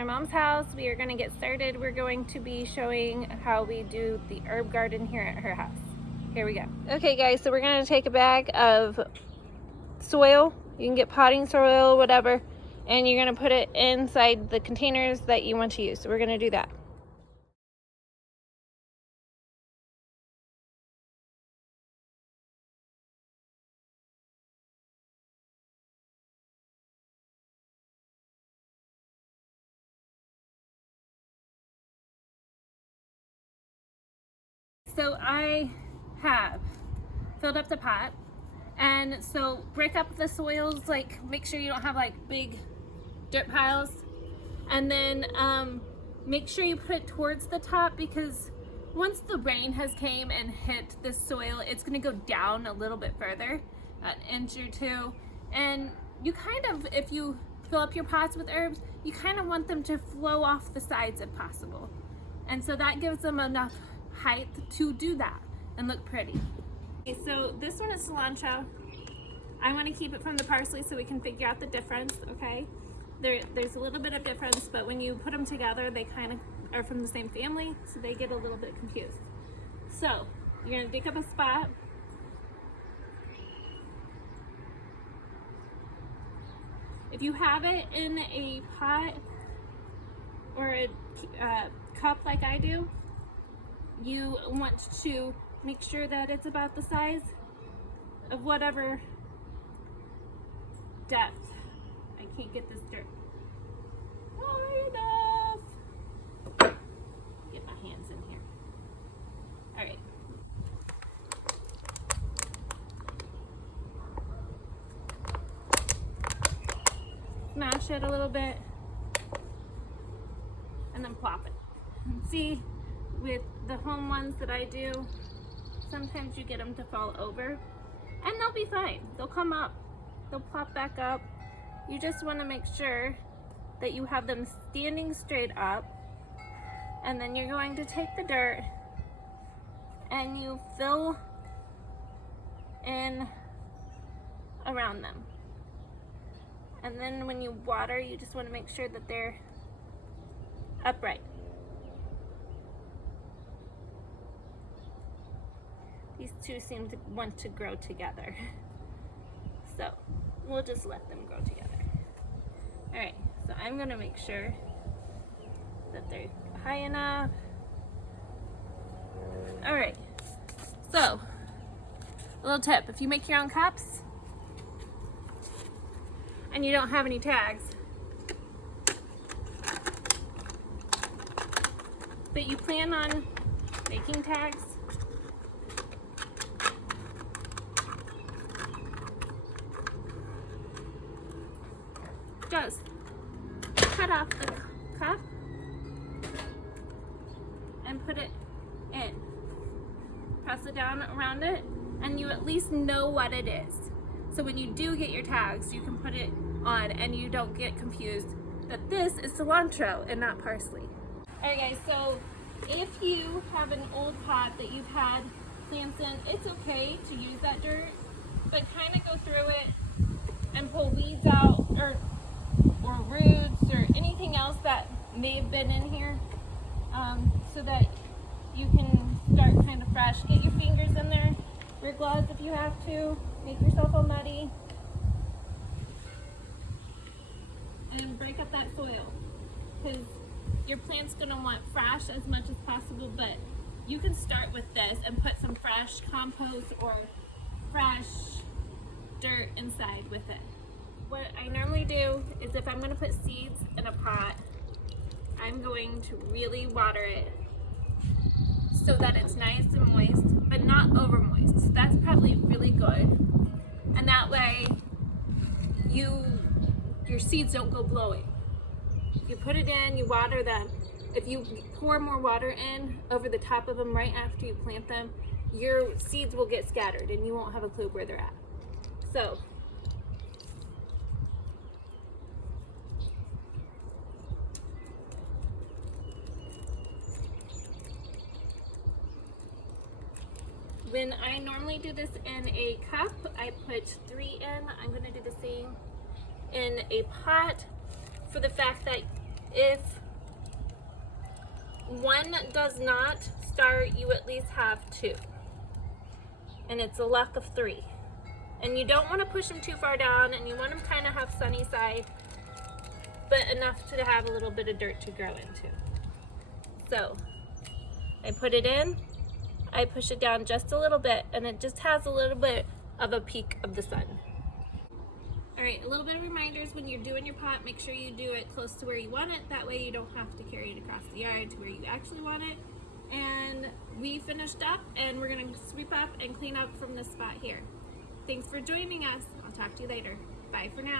my mom's house. We are going to get started. We're going to be showing how we do the herb garden here at her house. Here we go. Okay guys, so we're going to take a bag of soil. You can get potting soil, whatever, and you're going to put it inside the containers that you want to use. So we're going to do that. So I have filled up the pot, and so break up the soils, like make sure you don't have like big dirt piles, and then make sure you put it towards the top, because once the rain has came and hit the soil, it's going to go down a little bit further, an inch or two, and you kind of, if you fill up your pots with herbs, you kind of want them to flow off the sides if possible, and so that gives them enough height to do that and look pretty. Okay, so this one is cilantro. I want to keep it from the parsley so we can figure out the difference, okay? There's a little bit of difference, but when you put them together, they kind of are from the same family, so they get a little bit confused. So you're going to dig up a spot. If you have it in a pot or a cup like I do, you want to make sure that it's about the size of whatever depth. I can't get this dirt high enough. Get my hands in here. All right. Smash it a little bit and then plop it. And see, with the home ones that I do, sometimes you get them to fall over, and they'll be fine. They'll come up, they'll plop back up. You just want to make sure that you have them standing straight up, and then you're going to take the dirt and you fill in around them. And then when you water, you just want to make sure that they're upright. These two seem to want to grow together. So we'll just let them grow together. All right, so I'm gonna make sure that they're high enough. All right, so a little tip, if you make your own cups and you don't have any tags, but you plan on making tags, just cut off the cup and put it in. Press it down around it, and you at least know what it is. So when you do get your tags, you can put it on and you don't get confused that this is cilantro and not parsley. Alright guys, so if you have an old pot that you've had plants in, it's okay to use that dirt, but kind of go through it and pull weeds out, or roots or anything else that may have been in here, so that you can start kind of fresh. Get your fingers in there, wear gloves if you have to, make yourself all muddy, and break up that soil, because your plant's going to want fresh as much as possible, but you can start with this and put some fresh compost or fresh dirt inside with it. What I normally do is, if I'm going to put seeds in a pot, I'm going to really water it so that it's nice and moist, but not over moist. That's probably really good. And that way your seeds don't go blowing. You put it in, you water them. If you pour more water in over the top of them right after you plant them, your seeds will get scattered and you won't have a clue where they're at. So when I normally do this in a cup, I put 3 in. I'm going to do the same in a pot, for the fact that if one does not start, you at least have two. And it's a luck of 3. And you don't want to push them too far down, and you want them kind of have sunny side, but enough to have a little bit of dirt to grow into. So I put it in, I push it down just a little bit, and it just has a little bit of a peak of the sun. All right, a little bit of reminders when you're doing your pot, make sure you do it close to where you want it. That way you don't have to carry it across the yard to where you actually want it. And we finished up, and we're gonna sweep up and clean up from this spot here. Thanks for joining us. I'll talk to you later. Bye for now.